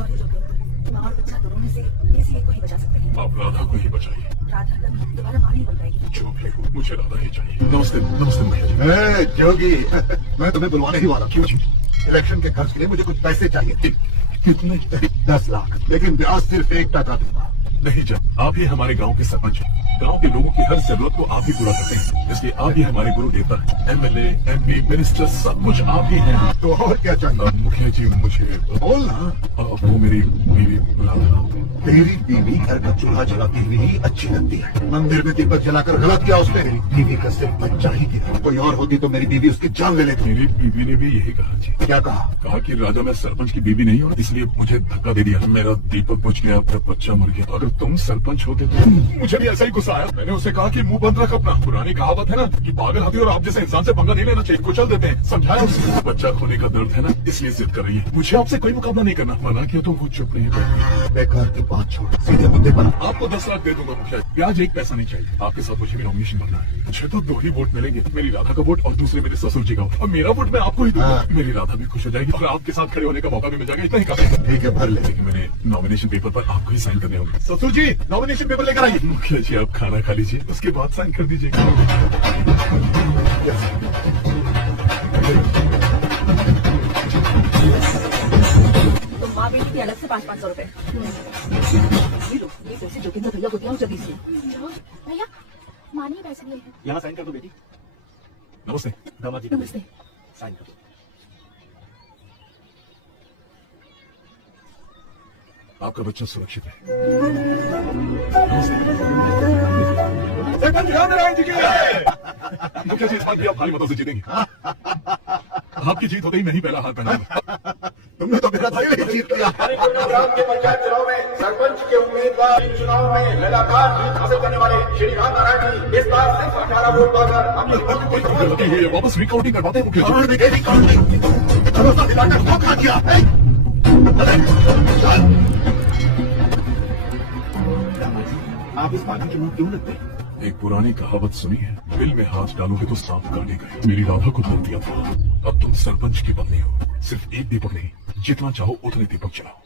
Sorry Joginder, तुम और बच्चा दोनों में से किसी एक को ही बचा सकते हैं। आप राधा को ही बचाइए। राधा तक दोबारा मां नहीं बन पाएगी। जो भी हो, मुझे राधा ही चाहिए। नमस्ते नमस्ते भैया जी। जोगी, मैं तुम्हें बुलवाने ही वाला। क्यों जी? इलेक्शन के खर्च के लिए मुझे कुछ पैसे चाहिए। कितने? 10 लाख, लेकिन ब्याज सिर्फ 1% दूंगा। नहीं जब आप ही हमारे गांव के सरपंच हैं। गांव के लोगों की हर जरूरत को आप ही पूरा करते हैं, इसलिए आप ही हमारे गुरु देवता हैं। एमएलए, एमपी, मिनिस्टर सब कुछ आप ही हैं। तो और क्या चाहिए? मुखिया जी मुझे बोलना। वो मेरी बीवी राधा। तेरी बीवी घर का चूल्हा जलाती हुई ही अच्छी लगती है। मंदिर में दीपक जलाकर गलत किया उसने। मेरी बीवी का सिर्फ बच्चा ही गिरा। कोई और होती तो मेरी बीवी उसकी जान ले लेती। मेरी बीवी ने भी यही कहा जी। क्या कहा? कहा कि राजा मैं सरपंच की बीवी नहीं हूँ, इसलिए मुझे धक्का दे दिया। मेरा दीपक बुझ गया, अपना बच्चा मर गया। अगर तुम सरपंच होते तो मुझे भी ऐसा ही गुस्सा आया। मैंने उसे कहा कि मुंह बंद रख अपना। पुरानी कहावत है ना कि पागल हाथी और आप जैसे इंसान से पंगा नहीं लेना चाहिए, कुचल देते हैं। समझाया उसे। बच्चा खोने का दर्द है ना, इसलिए जिद कर रही है। मुझे आपसे कोई मुकाबला नहीं करना। मना किया तो वो चुप नहीं है। बेकार की बात छोड़, सीधे मुद्दे पर। आपको 10 लाख दे दूंगा मुखिया। ब्याज 1 पैसा नहीं चाहिए। आपके साथ मुझे भी नॉमिनेशन भरना है। मुझे तो 2 ही वोट मिलेंगे, मेरी राधा का वोट और दूसरे मेरे ससुर जी का वोट। और मेरा वोट मैं आपको ही दूंगा। मेरी राधा भी खुश हो जाएगी और आपके साथ खड़े होने का मौका भी मिल जाएगा। इतना ही काफी है। ठीक है, भर ले। लेकिन मेरे नॉमिनेशन पेपर पर आपको ही साइन करने होंगे। ससुर जी नॉमिनेशन पेपर लेकर आइए। मुखिया जी आप खाना खा लीजिए, उसके बाद साइन कर दीजिएगा। तो माँ बेटी के अलग से 500-500 रुपए। ये पैसे जोगिंदर भैया को दिया जल्दी से। भैया माँ ने पैसे लिए हैं। यहाँ साइन कर दो बेटी। नमस्ते दामाद जी, नमस्ते। साइन कर दो। आपका बच्चा सुरक्षित है। नारायण जी के मुखिया जी इस बार भी आप भारी मतों से जीतेंगे। आपकी जीत होते ही मैं ही पहला हाथ पहनाऊंगा। तुमने तो मेरा दिल ही जीत लिया। ग्राम के पंचायत चुनाव में सरपंच के उम्मीदवार इन चुनाव में लगातार जीत हासिल करने वाले श्री राम नारायण जी इस बार सिर्फ 18 वोट पाकर अपनी गलती हुई है, वापस रिकाउंटिंग करवाते हैं मुखिया जी। भरोसा दिलाकर धोखा किया है। आप इस पानी के मुंह क्यों लगते हैं? एक पुरानी कहावत सुनी है, बिल में हाथ डालोगे तो सांप काटेगा। मेरी राधा को बोल दिया था, अब तुम सरपंच की पत्नी हो। सिर्फ एक दीपक नहीं, जितना चाहो उतने दीपक जलाओ।